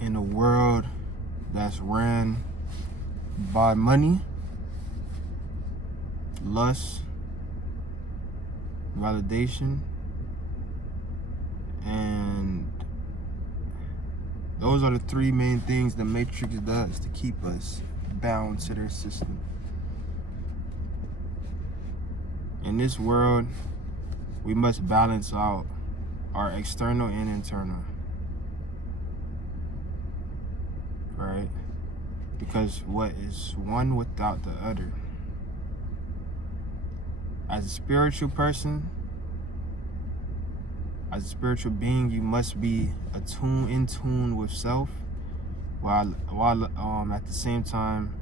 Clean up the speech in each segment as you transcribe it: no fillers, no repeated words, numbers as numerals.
in a world that's ran by money, lust, validation, and those are the three main things the Matrix does to keep us bound to their system. In this world, we must balance out our external and internal, right? Because what is one without the other? As a spiritual person, as a spiritual being, you must be in tune with self, while at the same time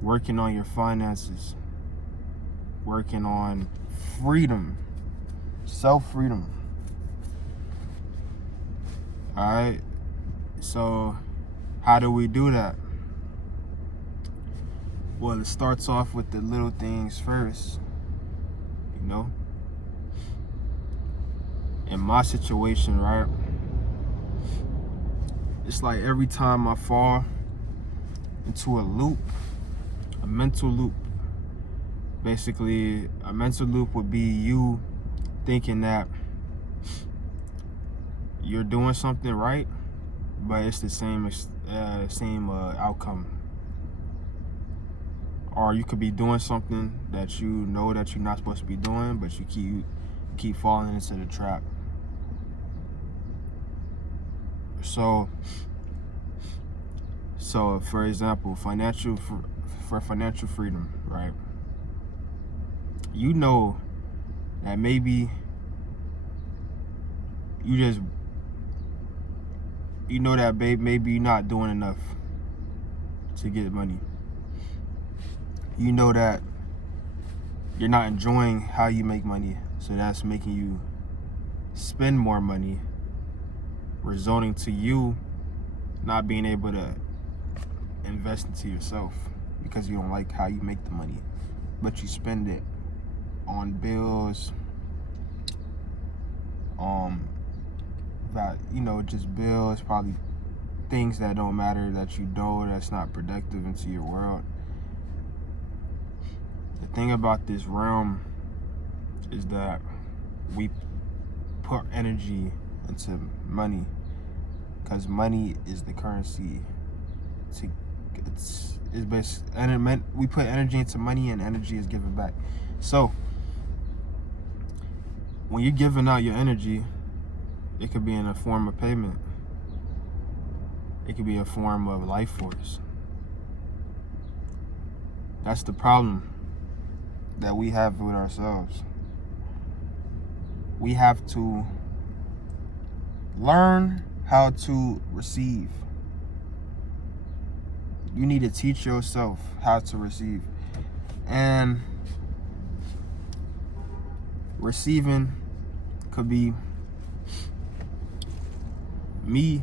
working on your finances, working on freedom, self-freedom. All right. So, how do we do that? Well, it starts off with the little things first. You know. In my situation, right, it's like every time I fall into a loop, a mental loop. Basically, a mental loop would be you thinking that you're doing something right, but it's the same outcome. Or you could be doing something that you know that you're not supposed to be doing, but you keep falling into the trap. So for example, for financial freedom, right? You know that maybe maybe you're not doing enough to get money. You know that you're not enjoying how you make money, so that's making you spend more money, resulting to you not being able to invest into yourself because you don't like how you make the money, but you spend it on bills, just bills, probably things that don't matter, that you know that's not productive into your world. The thing about this realm is that we put energy into money, because money is the currency. We put energy into money, and energy is given back. So when you're giving out your energy, it could be in a form of payment. It could be a form of life force. That's the problem that we have with ourselves. We have to learn how to receive. You need to teach yourself how to receive. And receiving could be me.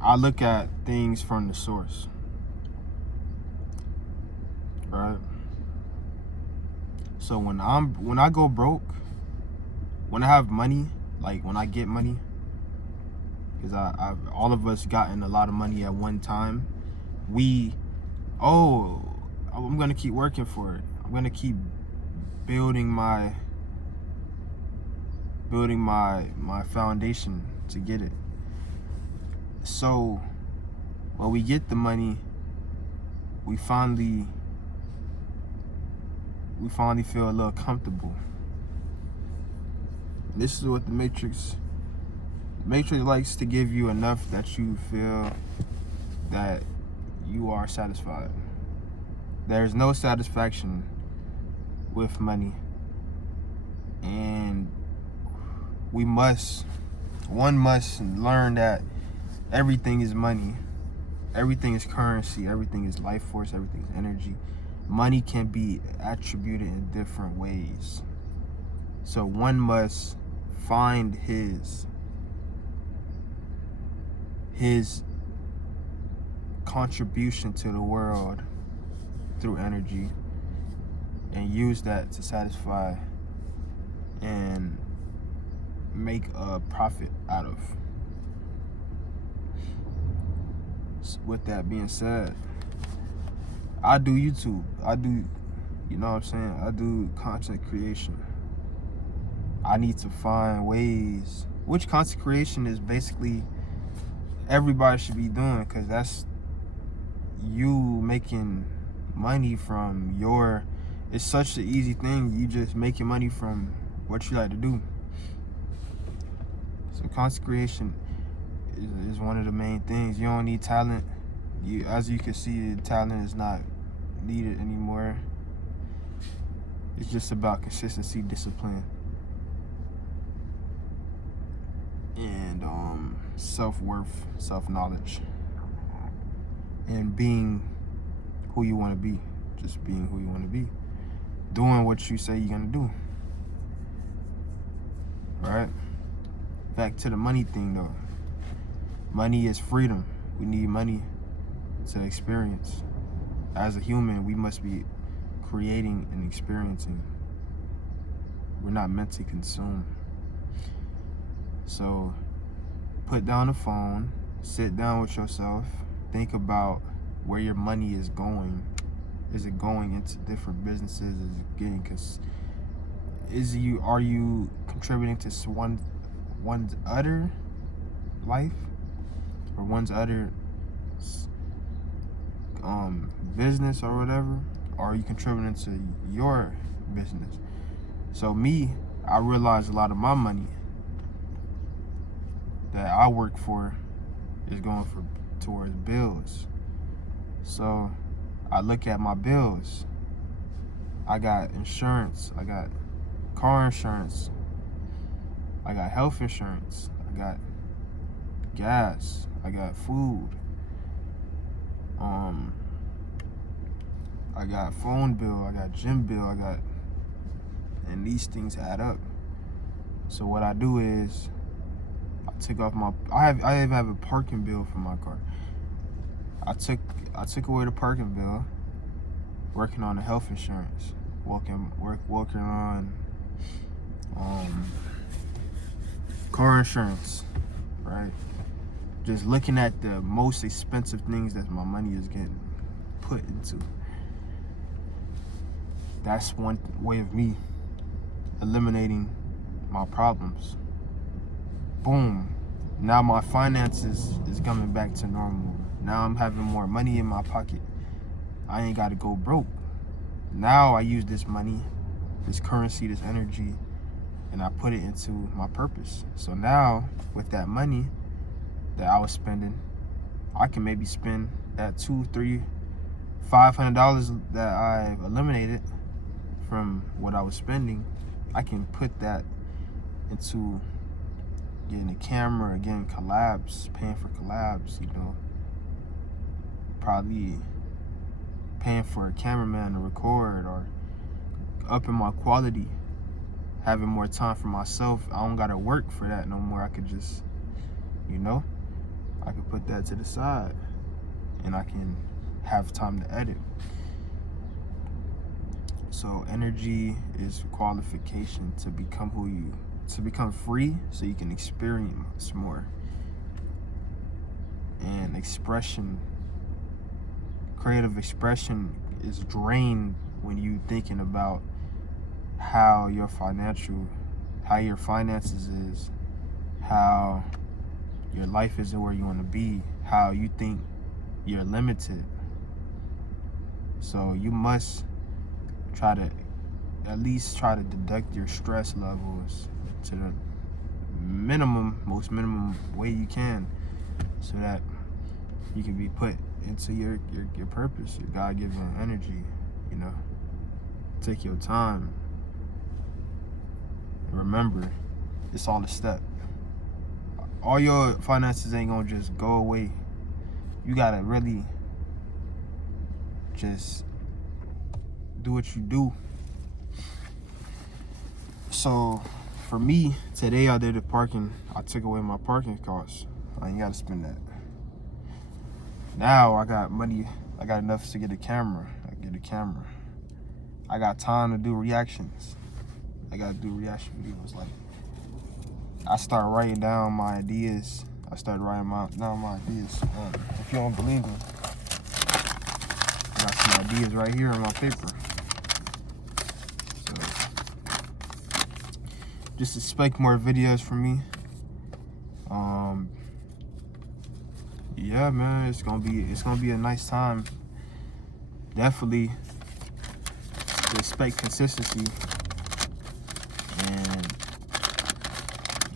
I look at things from the source, right? So when I go broke, when I have money, like when I get money, because all of us gotten a lot of money at one time, I'm gonna keep working for it. I'm gonna keep building my foundation to get it. So when we get the money, we finally feel a little comfortable. This is what the Matrix likes to give you enough that you feel that you are satisfied. There's no satisfaction with money, and one must learn that everything is money, everything is currency, everything is life force, everything is energy. Money can be attributed in different ways. So one must find his contribution to the world through energy and use that to satisfy and make a profit out of. with that being said, I do YouTube. I do, you know what I'm saying? I do content creation. I need to find ways, which content creation is basically everybody should be doing, because that's you making money from your, it's such an easy thing. You just making money from what you like to do. So content creation is one of the main things. You don't need talent. As you can see, talent is not needed anymore. It's just about consistency, discipline, and self-worth, self-knowledge, and being who you want to be. Just being who you want to be. Doing what you say you're going to do. Right? Back to the money thing, though. Money is freedom. We need money to experience. As a human, we must be creating and experiencing. We're not meant to consume. So put down the phone, sit down with yourself, think about where your money is going. Is it going into different businesses? Is it getting are you contributing to one's other life or one's other business or whatever? Or are you contributing to your business? So me, I realize a lot of my money that I work for is going towards bills. So I look at my bills. I got insurance. I got car insurance. I got health insurance. I got gas. I got food. I got phone bill. I got gym bill. And these things add up. So what I do is I took off I even have a parking bill for my car. I took away the parking bill, working on the health insurance, working on car insurance, right? Just looking at the most expensive things that my money is getting put into. That's one way of me eliminating my problems. Boom. Now my finances is coming back to normal. Now I'm having more money in my pocket. I ain't got to go broke. Now I use this money, this currency, this energy, and I put it into my purpose. So now with that money that I was spending, I can maybe spend that $200, $300, $500 that I've eliminated from what I was spending. I can put that into getting a camera, getting collabs, paying for collabs, you know. Probably paying for a cameraman to record, or upping my quality, having more time for myself. I don't gotta work for that no more. I could just, you know, I could put that to the side and I can have time to edit. So energy is qualification to become to become free, so you can experience more. And expression, creative expression is drained when you thinking about how your finances is, how your life isn't where you want to be, how you think you're limited. So you must at least try to deduct your stress levels to the most minimum way you can, so that you can be put into your purpose, your God-given energy, you know. Take your time. Remember, it's all a step. All your finances ain't gonna just go away. You gotta really just do what you do. So for me, today I did the parking. I took away my parking costs. I ain't gotta spend that. Now I got money. I got enough to get a camera. I got time to do reactions. I gotta do reaction videos. Like, I start writing down my ideas I started writing down my ideas. If you don't believe me, I got some ideas right here on my paper. So, just expect more videos from me. Yeah, man, it's gonna be a nice time. Definitely expect consistency, and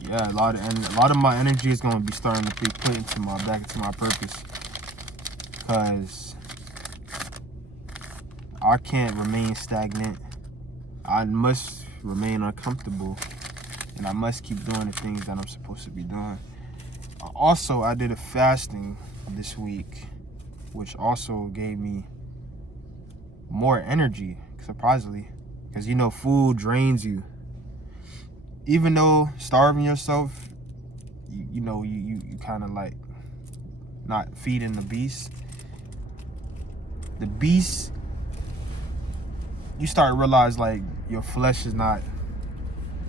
yeah, a lot of my energy is gonna be starting to be put back into my purpose, because I can't remain stagnant. I must remain uncomfortable, and I must keep doing the things that I'm supposed to be doing. Also, I did a fasting this week, which also gave me more energy, surprisingly, because you know food drains you. Even though starving yourself, you know you kind of like not feeding the beast. The beast, you start to realize like your flesh is not.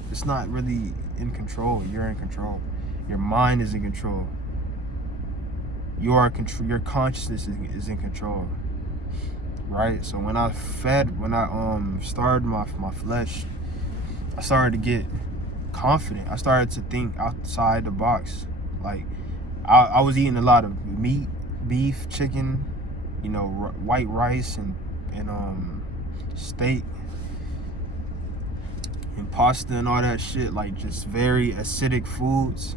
It's not really in control. You're in control. Your mind is in control. You are control. Your consciousness is in control. Right. So when I starved my flesh, I started to get confident. I started to think outside the box. Like I was eating a lot of meat, beef, chicken, you know, white rice and steak and pasta and all that shit. Like just very acidic foods,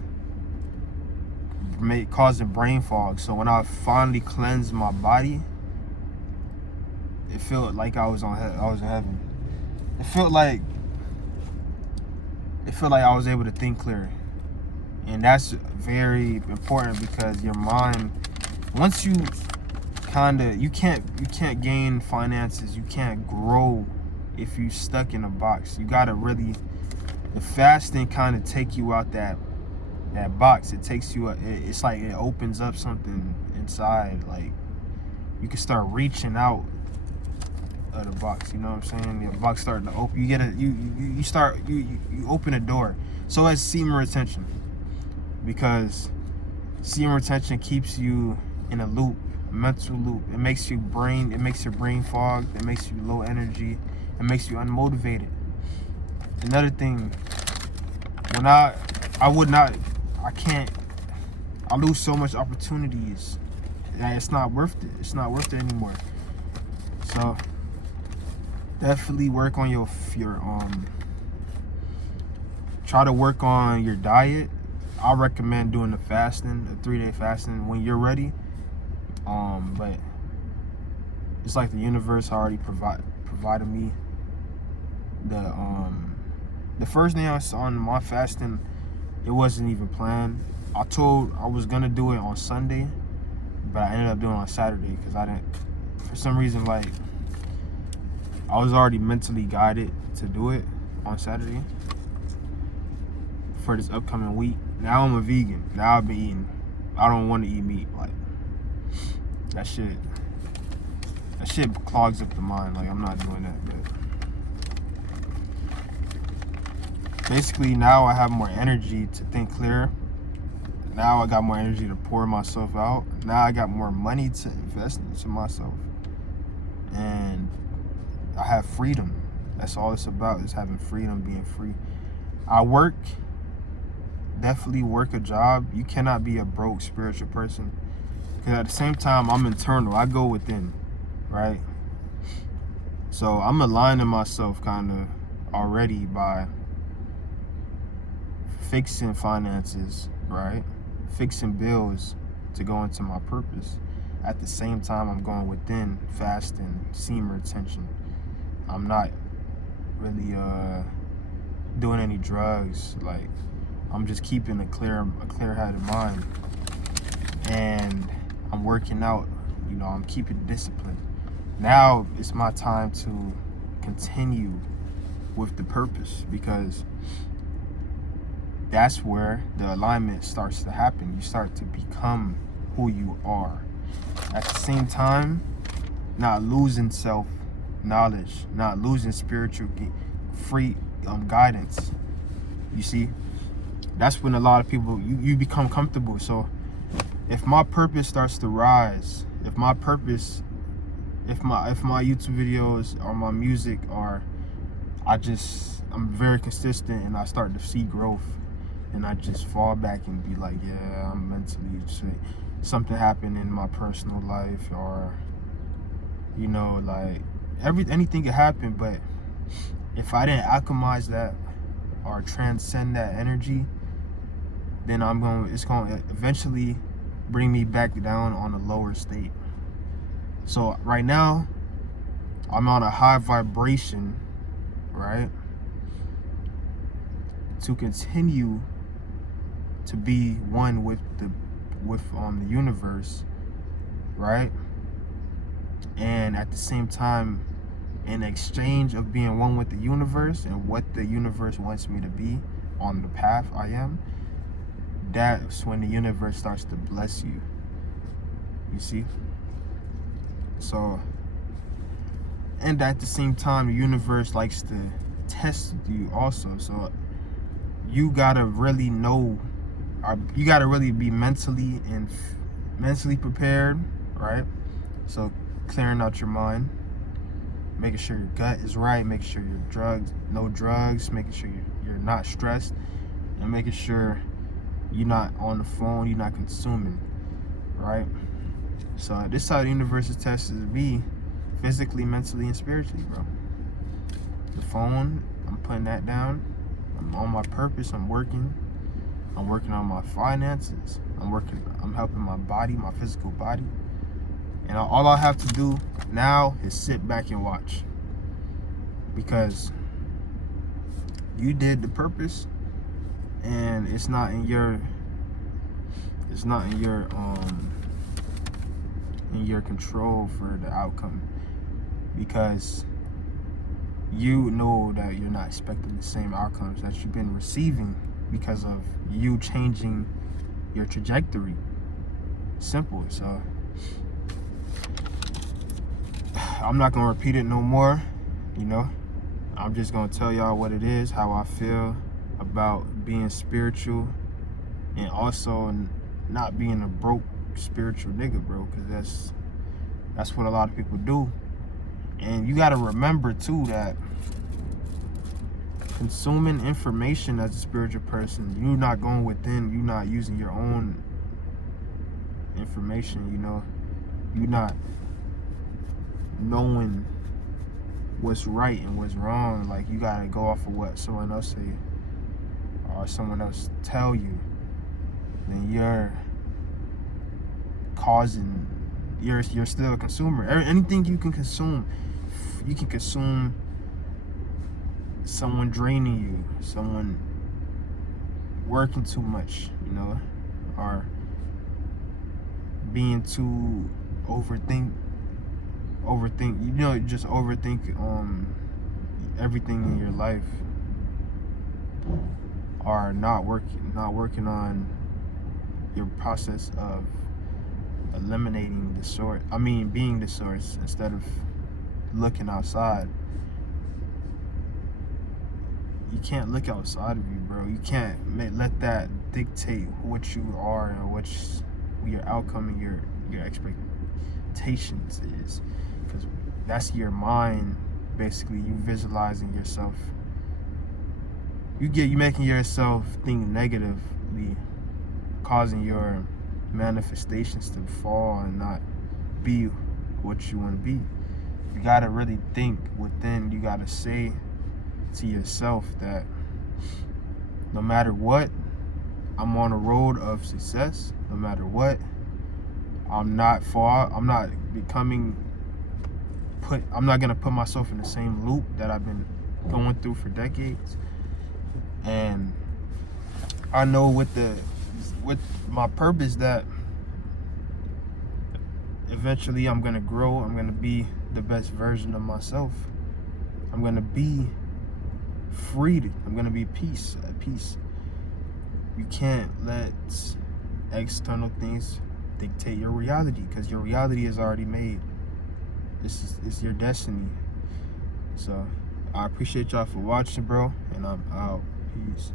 causing brain fog. So when I finally cleansed my body, it felt like I was in heaven. It felt like I was able to think clearer. And that's very important, because your mind, once you can't gain finances, you can't grow if you stuck in a box. You gotta really, the fasting kind of take you out that box. It takes you, it's like it opens up something inside. Like you can start reaching out of the box, you know what I'm saying? The box starting to open. You open a door. So as semen retention, because semen retention keeps you in a loop, a mental loop. It makes your brain fog. It makes you low energy. It makes you unmotivated. Another thing, when I lose so much opportunities that it's not worth it. It's not worth it anymore. So definitely work on your try to work on your diet. I recommend doing a 3-day fasting when you're ready. But it's like the universe already provided me the first day I was on my fasting. It wasn't even planned. I was gonna do it on Sunday, but I ended up doing it on Saturday because I didn't, for some reason, like I was already mentally guided to do it on Saturday for this upcoming week. Now I'm a vegan. Now I've been eating. I don't want to eat meat. Like that shit clogs up the mind. Like I'm not doing that. But basically now I have more energy to think clear. Now I got more energy to pour myself out. Now I got more money to invest into myself. And I have freedom. That's all it's about, is having freedom, being free. I definitely work a job. You cannot be a broke spiritual person. Because at the same time, I'm internal. I go within, right? So I'm aligning myself kind of already by fixing finances, right? Fixing bills to go into my purpose. At the same time, I'm going within, fasting, semen retention. I'm not really doing any drugs. Like I'm just keeping a clear-headed mind, and I'm working out. You know, I'm keeping discipline. Now it's my time to continue with the purpose, because that's where the alignment starts to happen. You start to become who you are. At the same time, not losing self-knowledge, not losing spiritual free guidance. You see? that's when a lot of people, you become comfortable. So if my purpose starts to rise, if my YouTube videos or my music are, I'm very consistent and I start to see growth, and I just fall back and be like, yeah, I'm mentally sick. Something happened in my personal life, or like anything could happen. But if I didn't alchemize that or transcend that energy, then it's going to eventually bring me back down on a lower state. So right now, I'm on a high vibration, right? To continue to be one with the universe, right? And at the same time, in exchange of being one with the universe and what the universe wants me to be on the path I am, that's when the universe starts to bless you. You see? So, and at the same time, the universe likes to test you also. So you gotta really know, you gotta really be mentally prepared, right? So clearing out your mind, making sure your gut is right, making sure no drugs, making sure you're not stressed, and making sure you're not on the phone, you're not consuming, right? So this is how the universe is testing me, physically, mentally, and spiritually, bro. The phone, I'm putting that down. I'm on my purpose. I'm working on my finances. I'm helping my body, my physical body. And all I have to do now is sit back and watch. Because you did the purpose, and it's not in your control for the outcome, because you know that you're not expecting the same outcomes that you've been receiving because of you changing your trajectory. Simple. So I'm not gonna repeat it no more, I'm just gonna tell y'all what it is, how I feel about being spiritual, and also not being a broke spiritual nigga, bro, because that's what a lot of people do. And you got to remember too that consuming information as a spiritual person, you're not going within, you're not using your own information, you're not knowing what's right and what's wrong. Like, you got to go off of what someone else say or someone else tell you. Then you're still a consumer. Anything you can consume someone draining you, someone working too much, or being too overthink, just overthink everything in your life, or not working on your process of eliminating being the source instead of looking outside. You can't look outside of you, bro. You can't let that dictate what you are and what your outcome and your expectations is, because that's your mind. Basically, you visualizing yourself. You making yourself think negatively, causing your manifestations to fall and not be what you want to be. You gotta really think within. You gotta say to yourself that no matter what, I'm on a road of success. No matter what, I'm not gonna put myself in the same loop that I've been going through for decades. And I know with my purpose that eventually I'm gonna grow. I'm gonna be the best version of myself. I'm gonna be freed. I'm gonna be at peace. You can't let external things dictate your reality, because your reality is already made. It's your destiny. So I appreciate y'all for watching, bro, and I'm out. Peace.